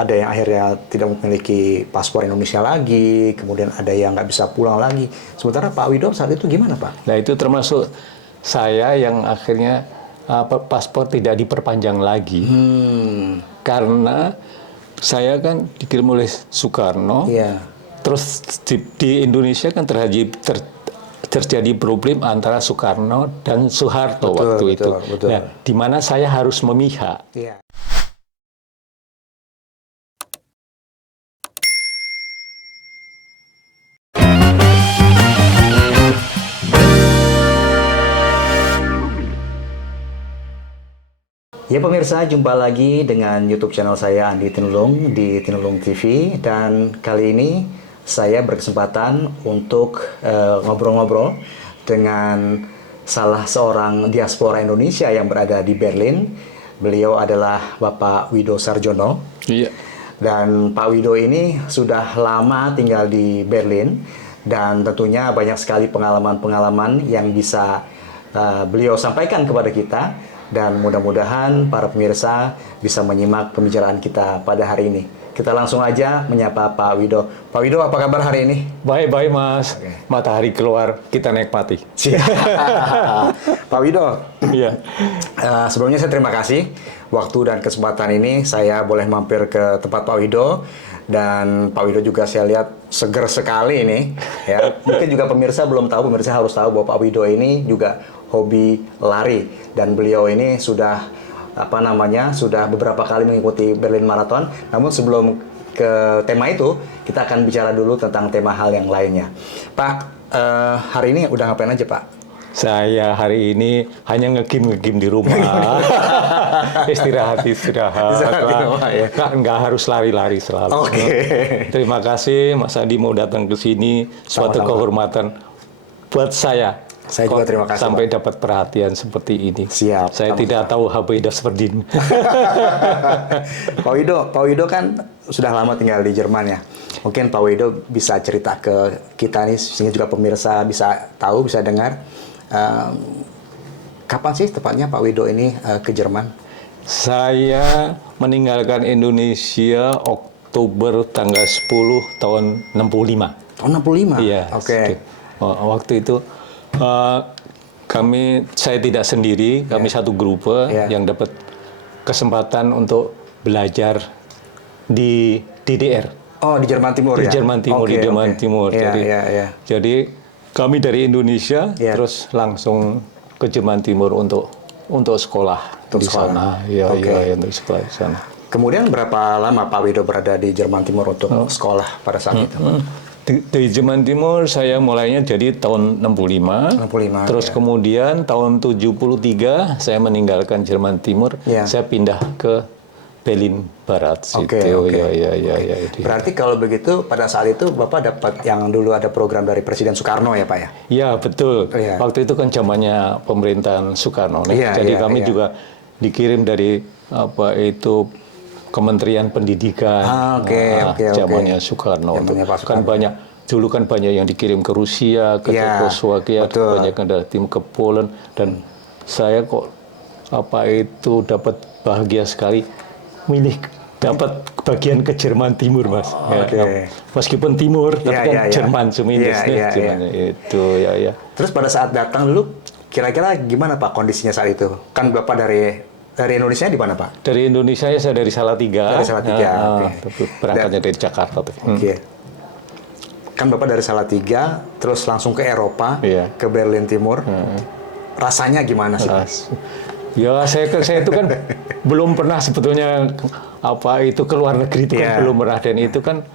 ada yang akhirnya tidak memiliki paspor Indonesia lagi, kemudian ada yang nggak bisa pulang lagi. Sementara Pak Wido saat itu gimana, Pak? Nah, itu termasuk saya yang akhirnya paspor tidak diperpanjang lagi. Karena saya kan dikirim oleh Soekarno. Iya. Terus di Indonesia kan terjadi problem antara Soekarno dan Soeharto waktu itu. Betul. Nah, di mana saya harus memihak. Iya. Ya pemirsa, jumpa lagi dengan YouTube channel saya Andi Tinulung di Tinulung TV, dan kali ini saya berkesempatan untuk ngobrol-ngobrol dengan salah seorang diaspora Indonesia yang berada di Berlin. Beliau adalah Bapak Wido Sarjono. Iya. Dan Pak Wido ini sudah lama tinggal di Berlin, dan tentunya banyak sekali pengalaman-pengalaman yang bisa beliau sampaikan kepada kita. Dan mudah-mudahan para pemirsa bisa menyimak pembicaraan kita pada hari ini. Kita langsung aja menyapa Pak Wido. Pak Wido, apa kabar hari ini? Baik-baik, Mas. Oke. Matahari keluar, kita nikmati. Pak Wido, Iya. sebelumnya saya terima kasih waktu dan kesempatan ini saya boleh mampir ke tempat Pak Wido. Dan Pak Wido juga saya lihat seger sekali ini. Ya, mungkin juga pemirsa belum tahu, pemirsa harus tahu bahwa Pak Wido ini juga hobi lari, dan beliau ini sudah sudah beberapa kali mengikuti Berlin Marathon. Namun sebelum ke tema itu, kita akan bicara dulu tentang tema hal yang lainnya. Pak, hari ini udah ngapain aja, Pak? Saya hari ini hanya ngegim di rumah. istirahat. Di rumah, ya. Nggak harus lari-lari selalu. Oke. Terima kasih Mas Adi mau datang ke sini. Suatu Sama-sama. kehormatan buat saya. Saya juga terima kasih, sampai Pak. dapat perhatian seperti ini. Siap. Saya tidak tahu Habaidah seperti ini. Pak Wido kan sudah lama tinggal di Jerman ya. Mungkin Pak Wido bisa cerita ke kita nih, sehingga juga pemirsa bisa tahu, bisa dengar. Kapan sih tepatnya Pak Wido ini ke Jerman? Saya meninggalkan Indonesia Oktober tanggal 10 tahun 65. Tahun 65? Iya. Oke. Waktu itu saya tidak sendiri, kami satu grup yang dapat kesempatan untuk belajar di DDR. Oh, di Jerman Timur Di ya? Jerman Timur, di Jerman Timur. Jadi kami dari Indonesia terus langsung ke Jerman Timur untuk sekolah di sana. Iya, untuk sekolah di sana. Kemudian berapa lama Pak Wido berada di Jerman Timur untuk sekolah pada saat itu? Di Jerman Timur saya mulainya jadi tahun 65. Terus kemudian tahun 73 saya meninggalkan Jerman Timur. Saya pindah ke Berlin Barat. Ya. Berarti kalau begitu pada saat itu Bapak dapat yang dulu ada program dari Presiden Soekarno ya, Pak ya? Iya, betul. Waktu itu kan zamannya pemerintahan Soekarno. Jadi kami juga dikirim dari Kementerian Pendidikan. Zamannya Soekarno. Dulu kan banyak yang dikirim ke Rusia, ke Czechoslovakia, banyak yang dari tim ke Poland, dan saya kok dapat bahagia sekali dapat bagian ke Jerman Timur, Mas. Meskipun Timur, tapi kan Jerman itu ya. Terus pada saat datang dulu, kira-kira gimana Pak kondisinya saat itu? Kan Bapak dari Indonesia di mana, Pak? Dari Indonesia saya dari Salatiga. Dari Salatiga. Berangkatnya dari Jakarta. Kan Bapak dari Salatiga, terus langsung ke Eropa, ke Berlin Timur. Rasanya gimana sih? Ya, saya itu kan belum pernah sebetulnya ke luar negeri itu kan belum pernah, dan itu kan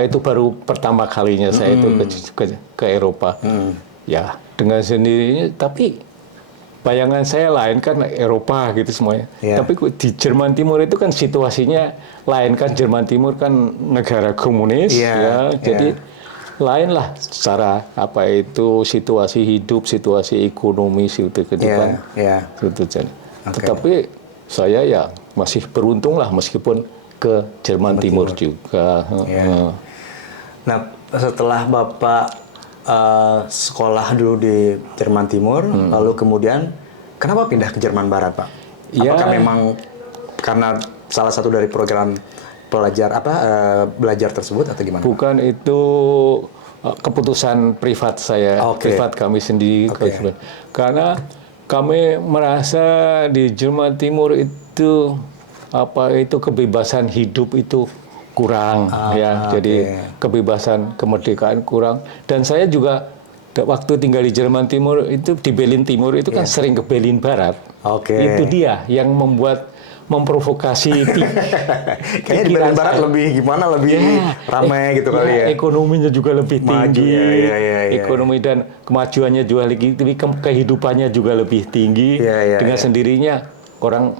itu baru pertama kalinya saya itu ke Eropa. Ya, dengan sendirinya, tapi bayangan saya lain kan Eropa gitu semuanya. Tapi di Jerman Timur itu kan situasinya lain kan. Jerman Timur kan negara komunis jadi lain lah secara situasi hidup, situasi ekonomi, kehidupan. Tetapi saya ya masih beruntung lah meskipun ke Jerman Timur juga. Nah, setelah Bapak sekolah dulu di Jerman Timur, lalu kemudian kenapa pindah ke Jerman Barat, Pak? Apakah memang karena salah satu dari program belajar tersebut atau gimana? Bukan, itu keputusan privat saya, privat kami sendiri. Oke. Karena kami merasa di Jerman Timur itu kebebasan hidup itu kurang, jadi kebebasan kemerdekaan kurang. Dan saya juga waktu tinggal di Jerman Timur itu, di Berlin Timur itu kan sering ke Berlin Barat. Itu dia yang memprovokasi kayaknya di Berlin Barat lebih ramai gitu kali ya. Ekonominya juga lebih tinggi, ekonomi dan kemajuannya juga lebih tinggi, kehidupannya juga lebih tinggi. Dengan sendirinya orang,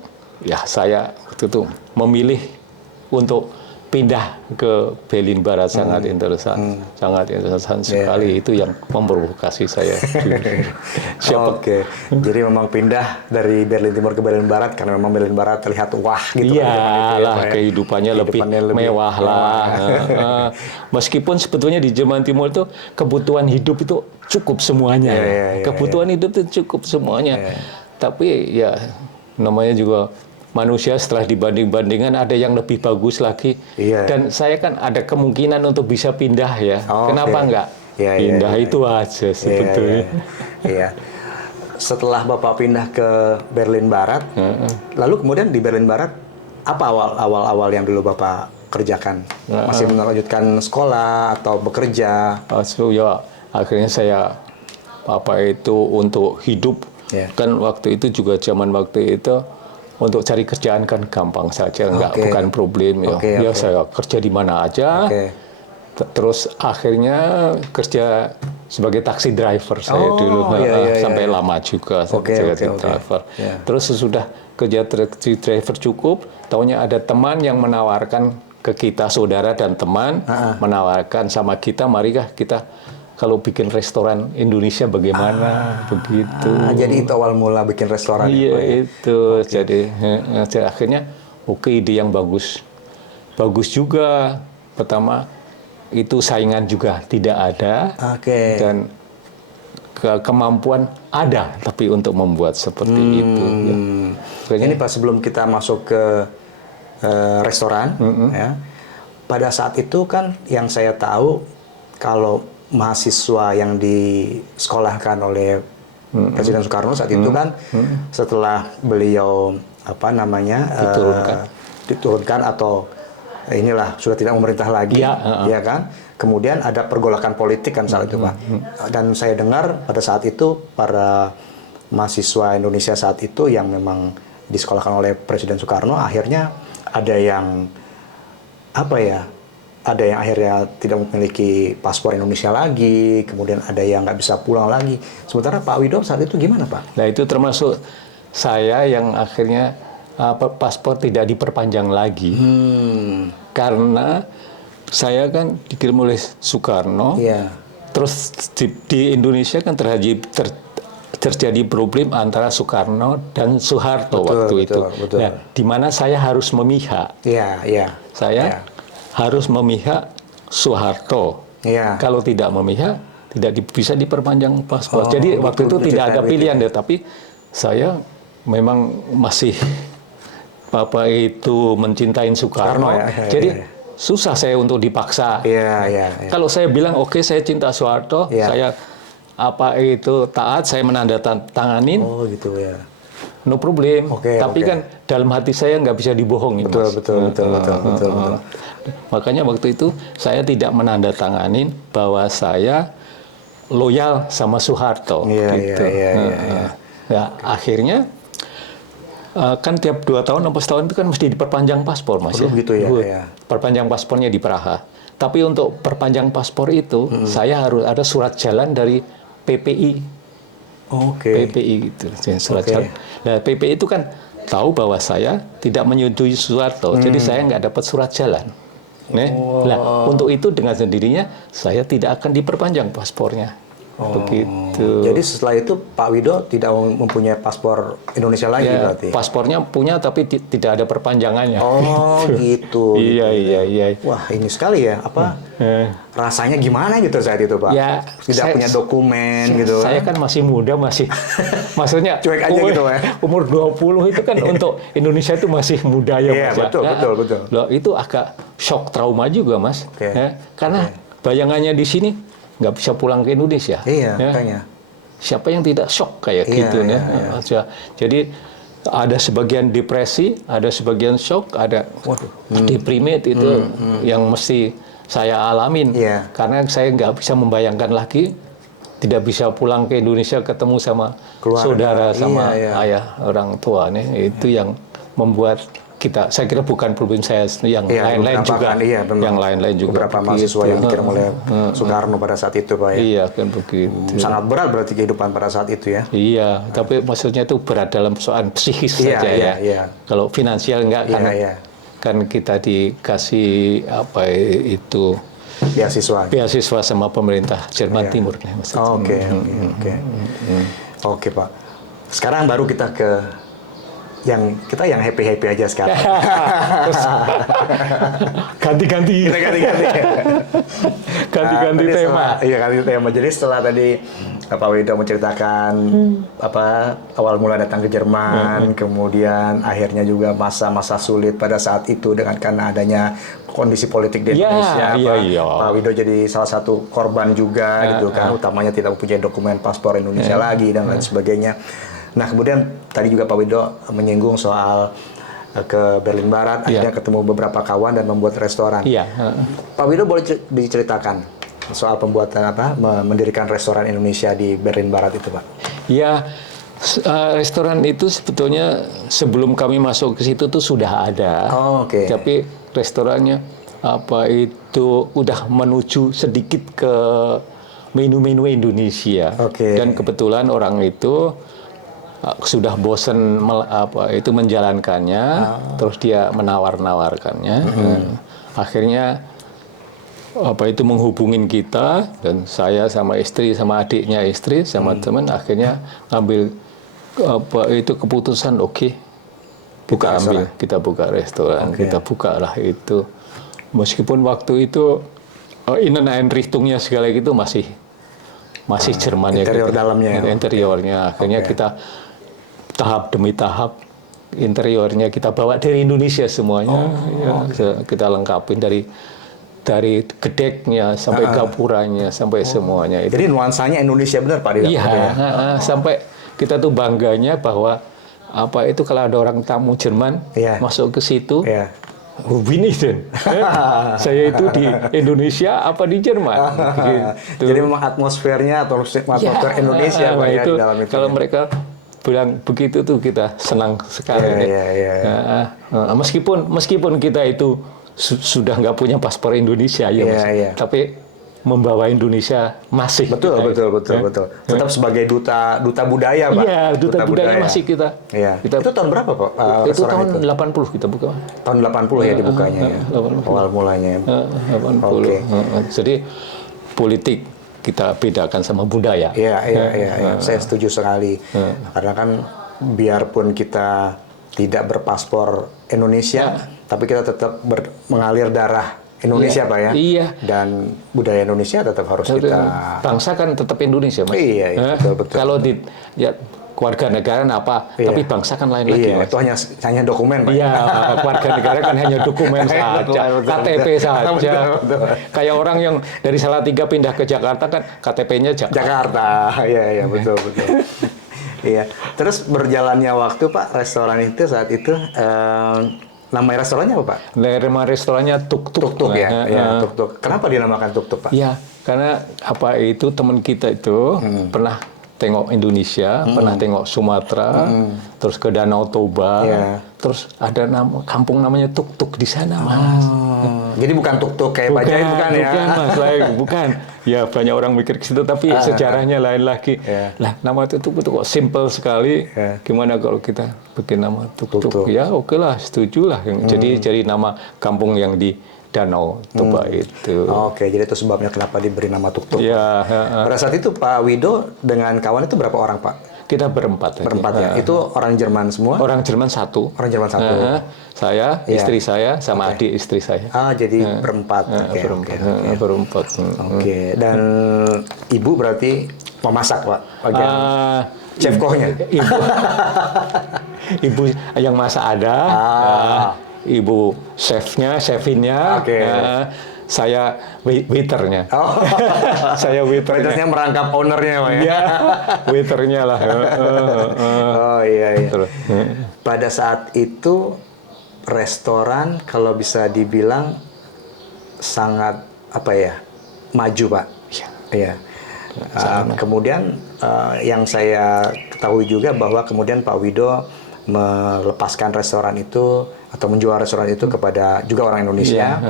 saya waktu itu memilih untuk pindah ke Berlin Barat. Sangat interesan sekali. Itu yang memprovokasi saya. Oke. Jadi memang pindah dari Berlin Timur ke Berlin Barat karena memang Berlin Barat terlihat wah gitu. Kehidupannya lebih mewah lah. Meskipun sebetulnya di Jerman Timur itu kebutuhan hidup itu cukup semuanya. Kebutuhan hidup itu cukup semuanya. Tapi ya namanya juga manusia, setelah dibanding-bandingkan ada yang lebih bagus lagi. Dan saya kan ada kemungkinan untuk bisa pindah ya. Kenapa enggak? Pindah itu aja sebetulnya. Setelah Bapak pindah ke Berlin Barat, lalu kemudian di Berlin Barat apa awal-awal yang dulu Bapak kerjakan? Masih melanjutkan sekolah atau bekerja? Akhirnya saya untuk hidup. Kan waktu itu juga zaman waktu itu untuk cari kerjaan kan gampang saja, bukan problem ya. Saya kerja di mana aja. Terus akhirnya kerja sebagai taxi driver saya dulu, sampai lama juga sebagai driver. Terus sesudah kerja taxi driver cukup, taunya ada teman yang menawarkan ke kita, saudara dan teman menawarkan sama kita, marikah kita kalau bikin restoran Indonesia bagaimana, begitu. Jadi itu awal mula bikin restoran. Itu. Jadi akhirnya ide yang bagus juga. Pertama itu saingan juga tidak ada, dan kemampuan ada, tapi untuk membuat seperti itu. Ini pas sebelum kita masuk ke restoran, pada saat itu kan yang saya tahu kalau mahasiswa yang disekolahkan oleh Presiden Soekarno saat itu kan setelah beliau diturunkan atau inilah sudah tidak memerintah lagi, ya kan? Kemudian ada pergolakan politik kan saat itu, Pak. Dan saya dengar pada saat itu para mahasiswa Indonesia saat itu yang memang disekolahkan oleh Presiden Soekarno akhirnya ada yang ada yang akhirnya tidak memiliki paspor Indonesia lagi, kemudian ada yang nggak bisa pulang lagi. Sementara Pak Wido saat itu gimana, Pak? Nah, itu termasuk saya yang akhirnya paspor tidak diperpanjang lagi. Karena saya kan dikirim oleh Soekarno, terus di Indonesia kan terjadi problem antara Soekarno dan Soeharto waktu itu. Nah, di mana saya harus memihak. Saya harus memihak Soeharto. Kalau tidak memihak, tidak bisa diperpanjang paspor. Jadi waktu itu tidak ada pilihan, tapi saya memang masih mencintai Soekarno. Jadi susah saya untuk dipaksa. Kalau saya bilang oke, saya cinta Soeharto, saya taat, saya menandatanganin. No problem. Tapi kan dalam hati saya nggak bisa dibohongin. Betul. Makanya waktu itu saya tidak menandatanganin bahwa saya loyal sama Soeharto. Akhirnya kan tiap 2 tahun, 6 tahun itu kan mesti diperpanjang paspor, Mas. Perpanjang paspornya di Praha. Tapi untuk perpanjang paspor itu saya harus ada surat jalan dari PPI. PPI itu surat jalan. Nah, PPI itu kan tahu bahwa saya tidak menyetujui Soeharto, jadi saya nggak dapat surat jalan. Nah, untuk itu dengan sendirinya saya tidak akan diperpanjang paspornya. Begitu. Jadi setelah itu Pak Wido tidak mempunyai paspor Indonesia lagi Ya, berarti? paspornya punya tapi tidak ada perpanjangannya. Oh gitu. Iya, iya. Wah ini sekali ya, rasanya gimana gitu saat itu Pak? Ya, Tidak punya dokumen gitu. Saya kan masih muda, maksudnya Cuek aja gitu ya. Umur 20 itu kan untuk Indonesia itu masih muda ya Iya, Mas. Ya. betul. Loh, itu agak shock trauma juga Mas. Oke. Ya, karena bayangannya di sini nggak bisa pulang ke Indonesia. Iya, ya. makanya. Siapa yang tidak shock kayak Iya, gitu iya, ya. Jadi ada sebagian depresi, ada sebagian shock, ada deprimate itu yang mesti saya alamin. Iya. Karena saya nggak bisa membayangkan lagi tidak bisa pulang ke Indonesia ketemu sama Keluarga. saudara sama Iya. ayah orang tua nih. Itu yang membuat saya kira bukan problem saya, yang lain-lain juga. Yang lain-lain juga. Beberapa mahasiswa yang dikirim oleh Soekarno pada saat itu Pak ya. Iya kan begitu. Sangat berat berarti kehidupan pada saat itu ya. Iya, tapi maksudnya itu berat dalam soal psikis Iya, saja ya. iya. Kalau finansial enggak kan, Iya. kan kita dikasih itu beasiswa sama pemerintah Jerman Timur nih maksudnya. Oke Pak. Sekarang baru kita ke yang happy aja sekarang. Ganti-ganti. Kita ganti-ganti. Ganti-ganti tema. Iya, ganti tema. Jadi setelah tadi Pak Wido menceritakan awal mula datang ke Jerman, kemudian akhirnya juga masa-masa sulit pada saat itu karena adanya kondisi politik di Indonesia. Pak Wido jadi salah satu korban juga gitu kan, utamanya tidak mempunyai dokumen paspor Indonesia lagi dan lain sebagainya. Nah, kemudian tadi juga Pak Wido menyinggung soal ke Berlin Barat, akhirnya ketemu beberapa kawan dan membuat restoran. Iya. Pak Wido boleh diceritakan soal pembuatan mendirikan restoran Indonesia di Berlin Barat itu, Pak? Ya, restoran itu sebetulnya sebelum kami masuk ke situ tuh sudah ada. Oke. Tapi restorannya udah menuju sedikit ke menu-menu Indonesia. Oke. Dan kebetulan orang itu sudah bosan menjalankannya, terus dia menawar-nawarkannya. Akhirnya menghubungin kita, dan saya sama istri sama adiknya istri sama teman akhirnya ngambil keputusan kita buka restoran, kita bukalah itu. Meskipun waktu itu Inneneinrichtungnya segala gitu masih Jerman ya. Interior dalamnya. Interiornya akhirnya kita tahap demi tahap interiornya kita bawa dari Indonesia semuanya. Kita lengkapin dari gedeknya sampai gapuranya sampai semuanya itu. Jadi nuansanya Indonesia benar Pak di Iya, sampai kita tuh bangganya bahwa kalau ada orang tamu Jerman masuk ke situ, Winnie dan saya itu di Indonesia apa di Jerman? Gitu. Jadi memang atmosfernya atau atmosfer Indonesia Pak ya di dalam itu. Kalau mereka bilang begitu tuh kita senang sekali. Meskipun kita itu sudah nggak punya paspor Indonesia tapi membawa Indonesia masih. Betul. Tetap sebagai duta budaya, Pak. Iya, duta budaya masih kita. Iya. Itu tahun berapa, Pak? Itu tahun 80 kita buka. Tahun 80 ya dibukanya ya. Awal mulanya. 80. Jadi politik kita bedakan sama budaya. Iya. Saya setuju sekali. Karena kan biarpun kita tidak berpaspor Indonesia, tapi kita tetap mengalir darah Indonesia, Pak ya. Iya. Dan budaya Indonesia tetap harus kita. Bangsa kan tetap Indonesia, Mas. Iya, betul. Kalau keluarga negara tapi bangsa kan lain lagi, Mas. Itu hanya dokumen, Pak. Iya, keluarga negara kan hanya dokumen saja, KTP saja. Betul. Kayak orang yang dari Salatiga pindah ke Jakarta kan KTP-nya Jakarta. Iya, betul. Iya. Terus berjalannya waktu, Pak, restoran itu saat itu nama restorannya apa, Pak? Nama restorannya Tuk-Tuk. Tuk-Tuk ya. Tuk-Tuk. Kenapa dinamakan Tuk-Tuk, Pak? Ya, karena teman kita itu pernah tengok Indonesia, pernah tengok Sumatera, terus ke Danau Toba, terus ada kampung namanya Tuk-Tuk di sana, Mas. Jadi bukan Tuk-Tuk kayak Bajai, bukan ya? Bukan, Mas, bukan. Ya, banyak orang mikir ke situ, tapi sejarahnya lain lagi. Lah, nama Tuk-Tuk itu kok simple sekali. Gimana kalau kita bikin nama Tuk-Tuk? Ya, oke lah, setuju lah. Jadi nama kampung yang Danau Toba itu. Oke, jadi itu sebabnya kenapa diberi nama Tuk-Tuk. Ya, Pada saat itu Pak Wido dengan kawan itu berapa orang Pak? kita berempat. Berempat ya. Itu orang Jerman semua? Orang Jerman satu. Orang Jerman satu. Saya, istri saya, sama adik istri saya. Jadi berempat. Oke. Berempat. Oke. Dan ibu berarti memasak Pak? Bagian chef kochnya? Ibu yang masak ada. Ibu chefinnya. Saya waiternya. Saya waiternya. Waitersnya merangkap ownernya, Pak ya? Iya, waiternya lah. Iya. Pada saat itu restoran kalau bisa dibilang sangat maju, Pak. Iya. Kemudian yang saya ketahui juga bahwa kemudian Pak Wido melepaskan restoran itu atau menjual restoran itu kepada juga orang Indonesia.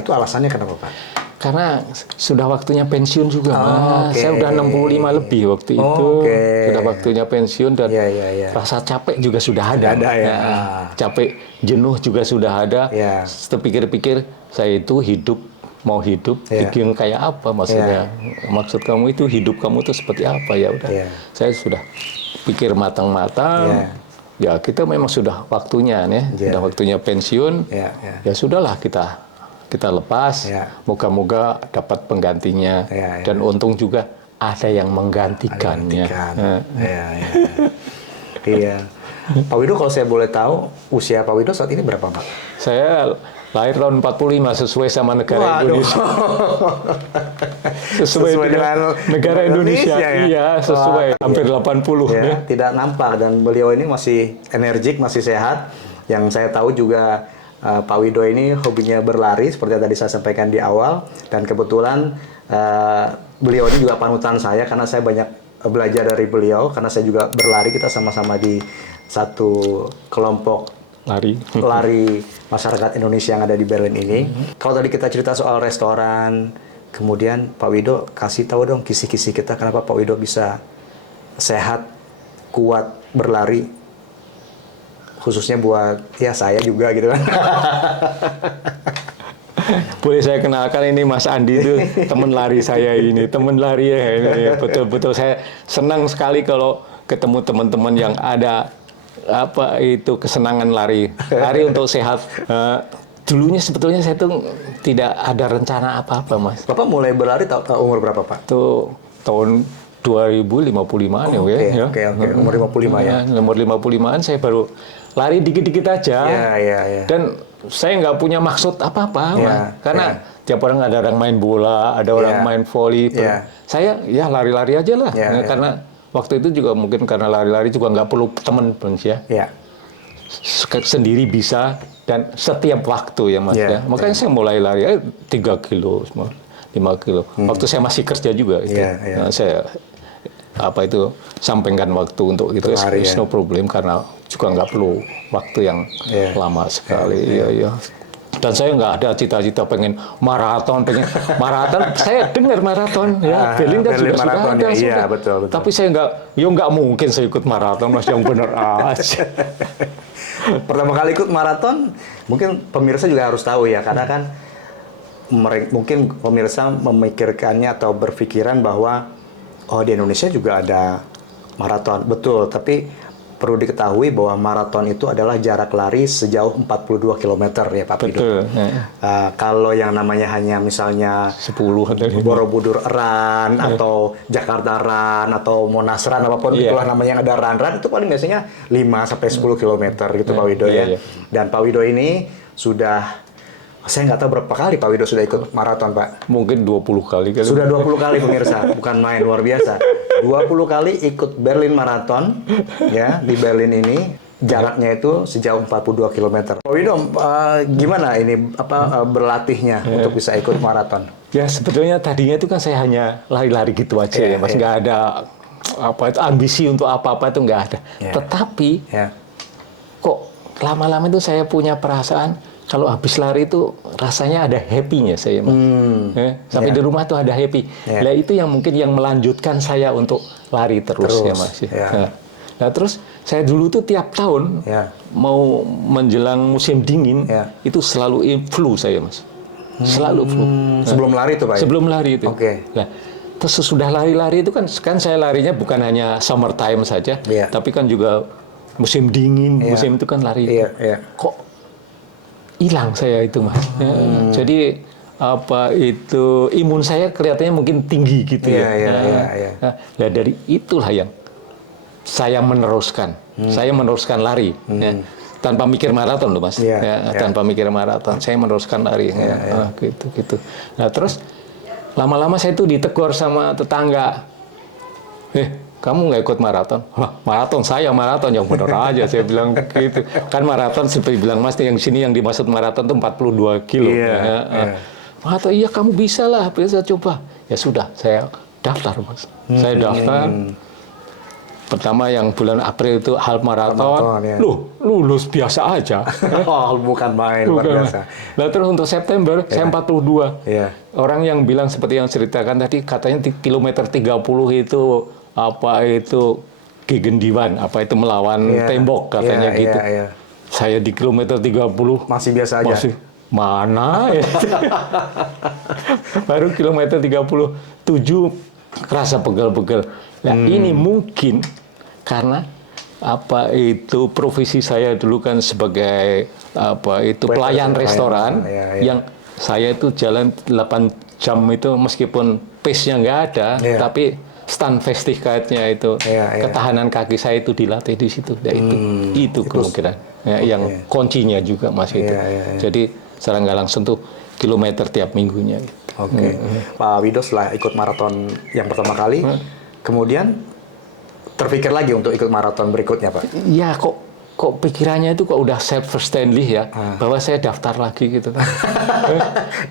Itu alasannya kenapa Pak? Karena sudah waktunya pensiun juga, Mas. Saya udah 65 lebih waktu itu. Sudah waktunya pensiun dan rasa capek juga sudah ada. Capek, jenuh juga sudah ada. Terpikir-pikir saya itu mau hidup, bikin kayak apa maksudnya? Maksud kamu itu hidup kamu itu seperti apa ya udah. Saya sudah pikir matang-matang. Ya kita memang sudah waktunya sudah waktunya pensiun. Ya sudahlah kita lepas. Moga-moga dapat penggantinya dan untung juga ada yang menggantikannya. Iya. Pak Wido kalau saya boleh tahu usia Pak Wido saat ini berapa Pak? Saya lahir tahun 45 sesuai sama negara Indonesia. sesuai dengan negara Indonesia. Iya, sesuai hampir 80 ya. Tidak nampak dan beliau ini masih energik, masih sehat. Yang saya tahu juga Pak Wido ini hobinya berlari seperti yang tadi saya sampaikan di awal dan kebetulan beliau ini juga panutan saya karena saya banyak belajar dari beliau karena saya juga berlari, kita sama-sama di satu kelompok lari masyarakat Indonesia yang ada di Berlin ini. Kalau tadi kita cerita soal restoran, kemudian Pak Wido kasih tahu dong kisi-kisi kita kenapa Pak Wido bisa sehat, kuat, berlari, khususnya buat saya juga gitu kan. Boleh saya kenalkan ini Mas Andi itu teman lari saya ini, teman lari ya. Betul-betul saya senang sekali kalau ketemu teman-teman yang ada kesenangan lari untuk sehat. Dulunya sebetulnya saya tuh tidak ada rencana apa-apa, Mas. Bapak mulai berlari umur berapa, Pak? Tuh tahun 2055-an ya. Oke. Umur 55 ya. Umur 55-an saya baru lari dikit-dikit aja. Iya. Dan saya nggak punya maksud apa-apa, karena tiap orang ada orang main bola, ada orang main voli. Saya lari-lari aja lah, karena waktu itu juga mungkin karena lari-lari juga nggak perlu teman ya. Sendiri bisa dan setiap waktu ya Mas ya. Makanya saya mulai lari 3 kilo, 5 kilo. Waktu saya masih kerja juga itu. Nah, saya sampaikan waktu untuk itu no problem karena juga nggak perlu waktu yang lama sekali. Iya. Dan saya nggak ada cita-cita pengen maraton. Saya dengar maraton Berlin kan juga sudah ada. Iya, betul. Tapi saya nggak mungkin saya ikut maraton Mas, yang benar aja. Pertama kali ikut maraton, mungkin pemirsa juga harus tahu ya, karena kan mungkin pemirsa memikirkannya atau berpikiran bahwa di Indonesia juga ada maraton, betul. Tapi perlu diketahui bahwa maraton itu adalah jarak lari sejauh 42 km ya Pak Wido. Betul. Kalau yang namanya hanya misalnya 10 atau Borobudur Run atau Jakarta Run atau Monas Run apapun itulah namanya yang ada run itu paling biasanya 5 sampai 10 km gitu Pak Wido ya. Dan Pak Wido ini sudah, saya nggak tahu berapa kali Pak Wido sudah ikut maraton Pak. Mungkin 20 kali. Sudah 20 kali pemirsa, bukan main, luar biasa. 20 kali ikut Berlin Marathon ya, di Berlin ini jaraknya itu sejauh 42 km. Pak Wido, gimana ini berlatihnya untuk bisa ikut maraton? Ya sebetulnya tadinya itu kan saya hanya lari-lari gitu aja ya Mas, nggak ada ambisi untuk apa-apa itu nggak ada. Tetapi kok lama-lama itu saya punya perasaan kalau habis lari itu rasanya ada happy-nya saya, Mas. Sampai di rumah tuh ada happy. Nah, itu yang mungkin yang melanjutkan saya untuk lari terus ya, Mas. Nah, terus saya dulu tuh tiap tahun mau menjelang musim dingin itu selalu flu saya, Mas. Selalu flu. Sebelum lari itu Pak? Sebelum lari itu. Oke. Nah, terus sesudah lari-lari itu kan saya larinya bukan hanya summertime saja, Iya. tapi kan juga musim dingin, Iya. musim itu kan lari. Iya, iya. Kok hilang saya itu Mas? Jadi apa itu imun saya kelihatannya mungkin tinggi gitu Iya, ya. iya, iya. Nah, dari itulah yang saya meneruskan. Saya meneruskan lari. Ya. Tanpa mikir maraton loh Mas. Iya, Ya, iya. tanpa mikir maraton, saya meneruskan lari. Gitu. Nah terus lama-lama saya tuh ditegur sama tetangga. Kamu nggak ikut maraton? Wah, maraton saya maraton yang bener aja saya bilang gitu. Kan maraton seperti bilang Mas yang sini yang dimaksud maraton tuh 42 kilo. Iya, Maraton iya kamu bisa lah, bisa coba. Ya sudah, saya daftar Mas. Saya daftar. Pertama yang bulan April itu half maraton. Ya. Loh, lulus biasa aja. Oh, bukan main, luar biasa. Nah, terus untuk September saya 42. Iya. Orang yang bilang seperti yang ceritakan tadi katanya di kilometer 30 itu apa itu gegendiwan, apa itu melawan tembok katanya gitu. Iya. Saya di kilometer 30 Masih biasa aja. masih mana ya? Baru kilometer 37 kerasa pegel-pegel. Nah, ini mungkin karena apa itu profesi saya dulu kan sebagai apa itu pelayan restoran yang saya itu jalan 8 jam itu meskipun pace-nya nggak ada, tapi stand festivitnya itu ketahanan kaki saya itu dilatih di situ. Nah, itu kemungkinan yang kuncinya juga Mas itu. Jadi secara nggak langsung tuh kilometer tiap minggunya. Gitu. Oke. Pak Wido setelah ikut maraton yang pertama kali, kemudian terpikir lagi untuk ikut maraton berikutnya, Pak? Iya, kok pikirannya itu kok udah self Stanley ya, bahwa saya daftar lagi gitu.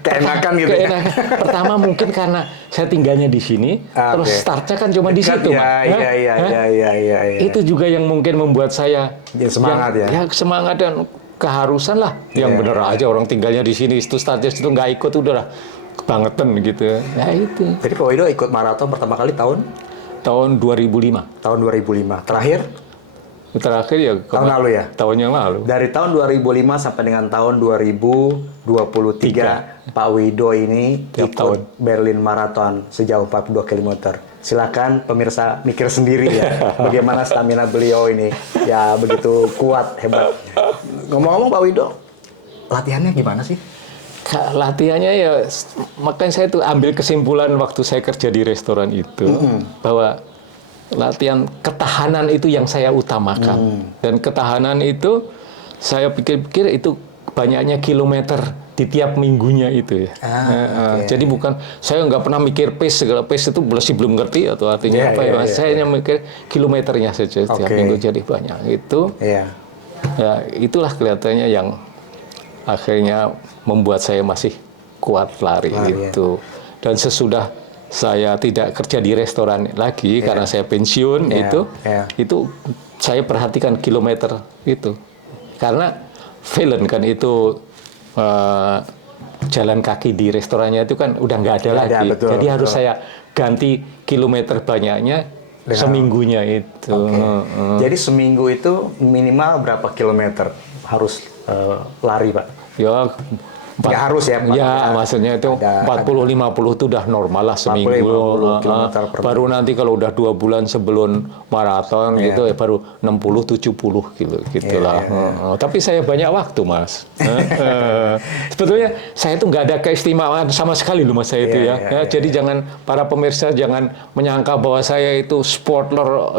Keenakan gitu. Keenakan. Pertama mungkin karena saya tinggalnya di sini, terus startnya kan cuma di situ, Mas. Iya. Itu juga yang mungkin membuat saya semangat ya. Semangat dan keharusan lah. Yang bener aja orang tinggalnya di sini, itu startnya itu nggak ikut udah lah. Kebangetan gitu. Nah itu. Jadi Pak Wido ikut maraton pertama kali tahun 2005. Tahun 2005. Terakhir ya tahun lalu ya? Tahun yang lalu. Dari tahun 2005 sampai dengan tahun 2023, Pak Wido ini ikut Berlin Marathon sejauh 42 km. Silakan pemirsa mikir sendiri ya, bagaimana stamina beliau ini. Ya begitu kuat, hebat. Ngomong-ngomong Pak Wido, latihannya gimana sih? Latihannya ya, makanya saya tuh ambil kesimpulan waktu saya kerja di restoran itu, bahwa latihan ketahanan itu yang saya utamakan. Dan ketahanan itu, saya pikir-pikir itu banyaknya kilometer di tiap minggunya itu ya. Jadi bukan, saya nggak pernah mikir pace, segala pace itu masih belum ngerti atau artinya apa ya. Saya hanya mikir kilometernya saja tiap minggu, jadi banyak. Itu, ya itulah kelihatannya yang akhirnya membuat saya masih kuat lari itu. Dan sesudah saya tidak kerja di restoran lagi karena saya pensiun itu saya perhatikan kilometer itu. Karena Valen kan itu jalan kaki di restorannya itu kan udah nggak ada lagi. Jadi harus saya ganti kilometer banyaknya seminggunya itu. Jadi seminggu itu minimal berapa kilometer harus lari, Pak? Ya, nggak harus ya, Pak? Ya, maksudnya itu 40-50 itu udah normal lah seminggu. 40 baru nanti kalau udah 2 bulan sebelum maraton gitu ya baru 60-70 gitulah. Tapi saya banyak waktu, Mas. Sebetulnya saya itu nggak ada keistimewaan sama sekali loh Mas saya itu ya. Jadi jangan para pemirsa jangan menyangka bahwa saya itu sportler.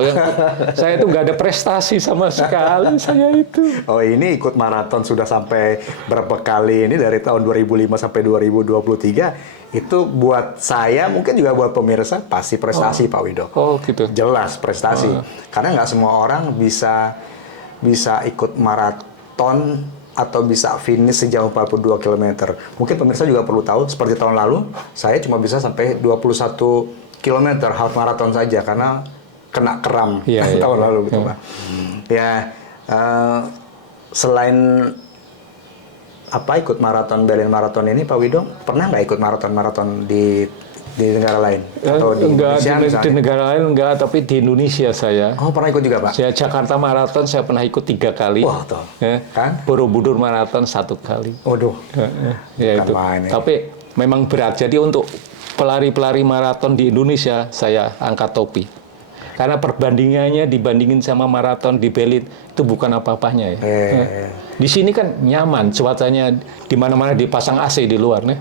Saya itu nggak ada prestasi sama sekali saya itu. Oh, ini ikut maraton sudah sampai berapa kali ini dari tahun 2005 sampai 2023 itu buat saya mungkin juga buat pemirsa pasti prestasi Pak Wido. Oh gitu. Jelas prestasi. Karena nggak semua orang bisa ikut maraton atau bisa finish sejauh 42 km. Mungkin pemirsa juga perlu tahu seperti tahun lalu saya cuma bisa sampai 21 km half marathon saja karena kena kram tahun lalu gitu Pak. Ya selain ikut maraton Berlin Marathon ini Pak Wido pernah nggak ikut maraton di di negara lain atau di Enggak, Indonesia di misalnya? negara lain enggak, tapi di Indonesia saya. Oh, pernah ikut juga, Pak? Saya Jakarta Marathon saya pernah ikut 3 kali. Wah, tuh. Kan? Borobudur Marathon 1 kali. Waduh. Ya Bukan itu. main ini. Tapi memang berat. Jadi untuk pelari-pelari maraton di Indonesia saya angkat topi. Karena perbandingannya dibandingin sama maraton di Berlin itu bukan apa-apanya ya. Di sini kan nyaman, cuacanya di mana-mana dipasang AC di luar nih.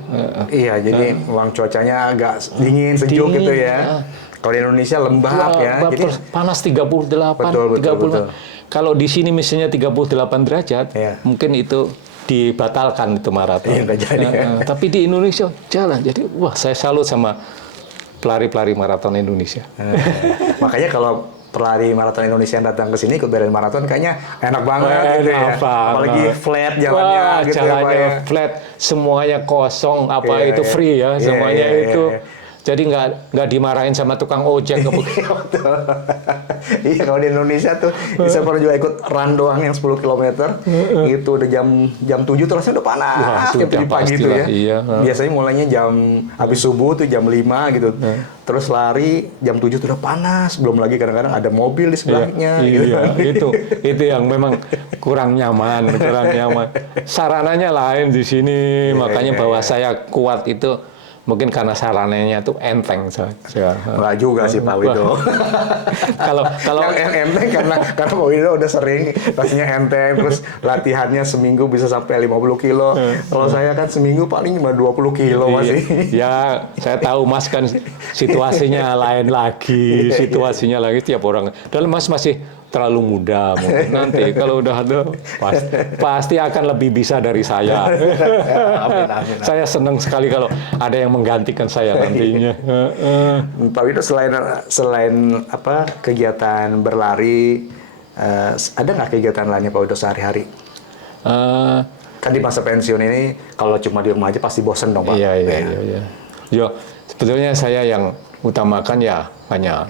Iya, jadi memang cuacanya agak dingin, sejuk Dingin, gitu ya. Kalau di Indonesia lembab ya. Jadi Panas 38, Betul, 30. Kalau di sini misalnya 38 derajat, Iya. mungkin itu dibatalkan itu maraton. Iya, nggak jadi. Tapi di Indonesia jalan. Jadi wah saya salut sama pelari-pelari maraton Indonesia. makanya kalau pelari maraton Indonesia yang datang ke sini ikut Berlin Marathon kayaknya enak banget gitu ya. Enak banget. Apalagi flat jalannya Wah, gitu ya, Pak jalannya ya. flat, semuanya kosong, apa Iya, itu iya. free ya, Iya, semuanya iya, itu. iya. Jadi nggak dimarahin sama tukang ojek. Iya, betul. Iya, kalau di Indonesia tuh bisa pernah juga ikut run doang yang 10 km. Itu udah jam 7 tuh rasanya udah panas. Wah, Jam sudah 7 pagi tuh pastilah, ya. iya. Biasanya mulainya jam habis subuh tuh jam 5 gitu. Terus lari jam 7 tuh udah panas. Belum lagi kadang-kadang ada mobil di sebelahnya gitu. Iya, itu yang memang kurang nyaman. Sarananya lain di sini, makanya bahwa saya kuat itu mungkin karena sarananya tuh enteng saja. Enggak juga sih Pak Wido. Kalau yang enteng karena Pak Wido udah sering pastinya enteng, terus latihannya seminggu bisa sampai 50 kilo. Kalau saya kan seminggu paling cuma 20 kilo masih. Ya, saya tahu Mas kan situasinya lain lagi, tiap orang. Dan Mas masih terlalu muda mungkin. Nanti kalau udah ada pasti akan lebih bisa dari saya. Amin. Saya senang sekali kalau ada yang menggantikan saya nantinya. Pak Wido selain apa kegiatan berlari, ada nggak kegiatan lainnya Pak Wido sehari-hari? Kan di masa pensiun ini kalau cuma di rumah aja pasti bosen dong Pak. Iya. Yo, sebetulnya saya yang utamakan ya hanya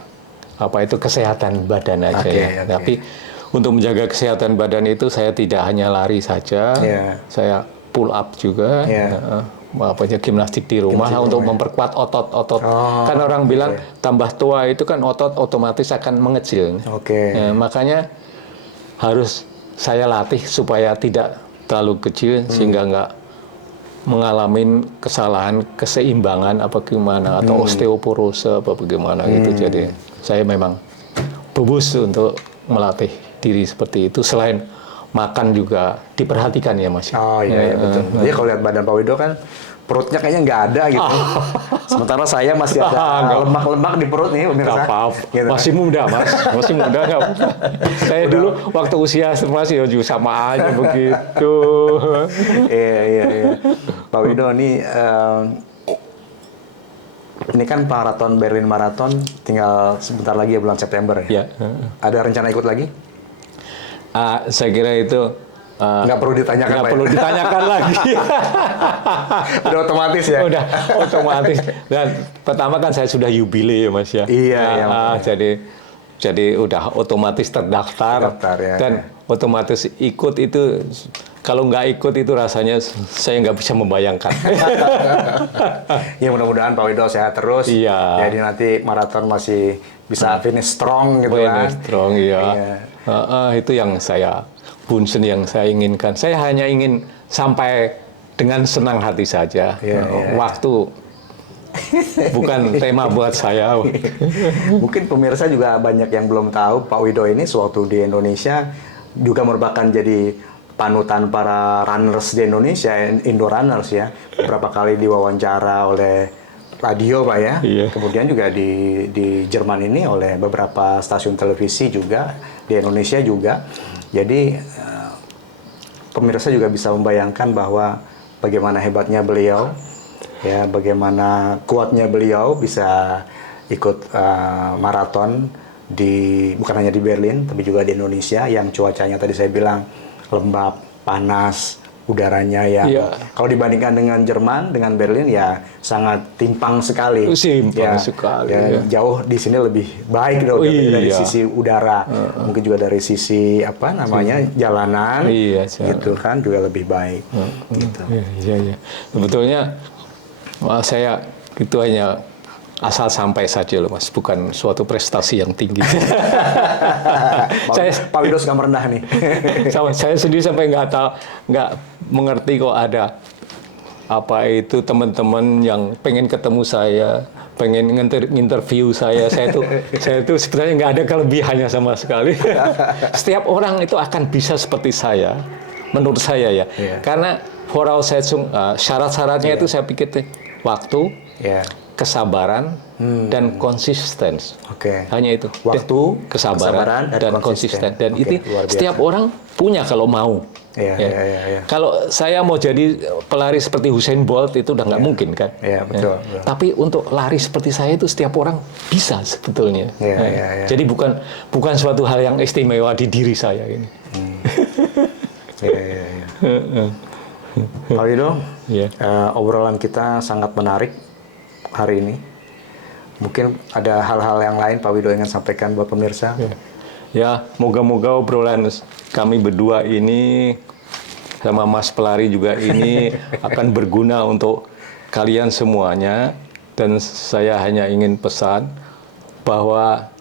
kesehatan badan aja ya. Tapi untuk menjaga kesehatan badan itu saya tidak hanya lari saja, saya pull up juga, gimnastik di rumah untuk memperkuat otot-otot. Kan orang bilang tambah tua itu kan otot otomatis akan mengecil. Ya, makanya harus saya latih supaya tidak terlalu kecil sehingga nggak mengalami kesalahan keseimbangan apa gimana atau osteoporose apa bagaimana gitu. Jadi saya memang bebus untuk melatih diri seperti itu. Selain makan juga diperhatikan ya Mas. Oh iya, betul. Jadi kalau lihat badan Pak Wido kan perutnya kayaknya nggak ada gitu. Sementara saya masih ada lemak-lemak di perut nih pemirsa. Nggak apa-apa. Gitu. Masih muda Mas, masih muda nggak apa-apa. Saya dulu waktu usia masih sama aja begitu. Iya. Pak Wido ini kan maraton Berlin Marathon tinggal sebentar lagi ya bulan September ya. Ada rencana ikut lagi? Saya kira itu nggak perlu ditanyakan. Nggak perlu ditanyakan lagi. Udah otomatis ya. Udah otomatis. Dan pertama kan saya sudah yubile ya Mas ya. Iya. Jadi udah otomatis terdaftar ya. Dan otomatis ikut itu. Kalau nggak ikut itu rasanya saya nggak bisa membayangkan. Ya mudah-mudahan Pak Wido sehat terus. Iya. Jadi nanti maraton masih bisa finish strong gitu kan. Finish strong iya. Itu yang saya bunsen yang saya inginkan. Saya hanya ingin sampai dengan senang hati saja. Waktu bukan tema buat saya. Mungkin pemirsa juga banyak yang belum tahu Pak Wido ini sewaktu di Indonesia juga merupakan jadi panutan para runners di Indonesia, Indo Runners ya. Beberapa kali diwawancara oleh radio Pak ya. Iya. Kemudian juga di Jerman ini oleh beberapa stasiun televisi juga, di Indonesia juga. Jadi pemirsa juga bisa membayangkan bahwa bagaimana hebatnya beliau, ya, bagaimana kuatnya beliau bisa ikut maraton bukan hanya di Berlin, tapi juga di Indonesia yang cuacanya tadi saya bilang lembab, panas, udaranya yang kalau dibandingkan dengan Jerman, dengan Berlin ya sangat timpang sekali. Sekali. Ya, jauh di sini lebih baik dari sisi udara, mungkin juga dari sisi jalanan, gitu kan juga lebih baik. Gitu. Iya. Sebetulnya saya itu hanya asal sampai saja loh Mas, bukan suatu prestasi yang tinggi. Pak Widodo suka merendah nih. Saya sendiri sampai nggak mengerti kok ada apa itu teman-teman yang pengen ketemu saya, pengen interview saya itu sebenarnya nggak ada kelebihannya sama sekali. Setiap orang itu akan bisa seperti saya, menurut saya ya. Yeah. Karena syarat-syaratnya itu saya pikir waktu, kesabaran, dan konsisten. Hanya itu. Waktu, kesabaran dan konsisten. Dan itu setiap orang punya kalau mau. Kalau saya mau jadi pelari seperti Usain Bolt itu udah nggak mungkin kan. Betul. Tapi untuk lari seperti saya itu setiap orang bisa sebetulnya. Jadi bukan suatu hal yang istimewa di diri saya ini. Pak Widodo, obrolan kita sangat menarik hari ini. Mungkin ada hal-hal yang lain Pak Widodo ingin sampaikan buat pemirsa. Ya, moga-moga obrolan kami berdua ini sama Mas Pelari juga ini akan berguna untuk kalian semuanya. Dan saya hanya ingin pesan bahwa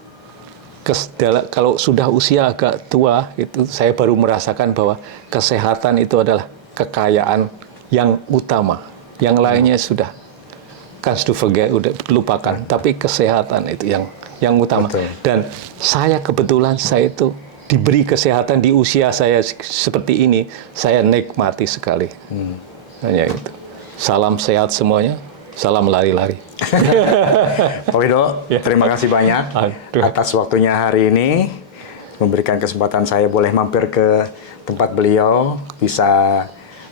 kalau sudah usia agak tua, itu saya baru merasakan bahwa kesehatan itu adalah kekayaan yang utama. Yang lainnya sudah to forget, udah lupakan. Tapi kesehatan itu yang utama. Betul. Dan saya kebetulan saya itu diberi kesehatan di usia saya seperti ini, saya nikmati sekali. Hanya itu. Salam sehat semuanya. Salam lari-lari. Pak Widodo, terima kasih banyak atas waktunya hari ini. Memberikan kesempatan saya boleh mampir ke tempat beliau, bisa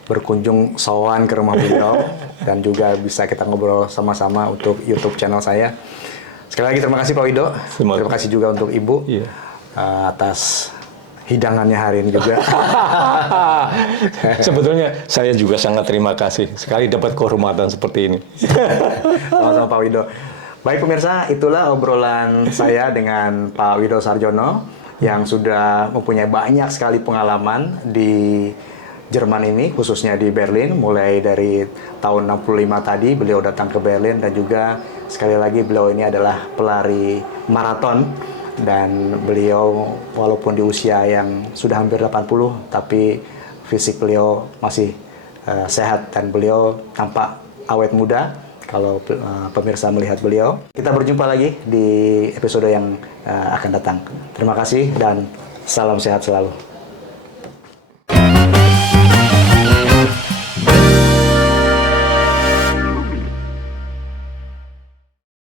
berkunjung sowan ke rumah beliau, dan juga bisa kita ngobrol sama-sama untuk YouTube channel saya. Sekali lagi terima kasih Pak Widodo. Terima kasih juga untuk Ibu atas hidangannya hari ini juga. Sebetulnya saya juga sangat terima kasih sekali dapat kehormatan seperti ini. Sama-sama Pak Widodo. Baik pemirsa, itulah obrolan saya dengan Pak Widodo Sarjono yang sudah mempunyai banyak sekali pengalaman di Jerman ini, khususnya di Berlin. Mulai dari tahun 65 tadi beliau datang ke Berlin, dan juga sekali lagi beliau ini adalah pelari maraton. Dan beliau walaupun di usia yang sudah hampir 80, tapi fisik beliau masih sehat, dan beliau tampak awet muda kalau pemirsa melihat beliau. Kita berjumpa lagi di episode yang akan datang. Terima kasih dan salam sehat selalu.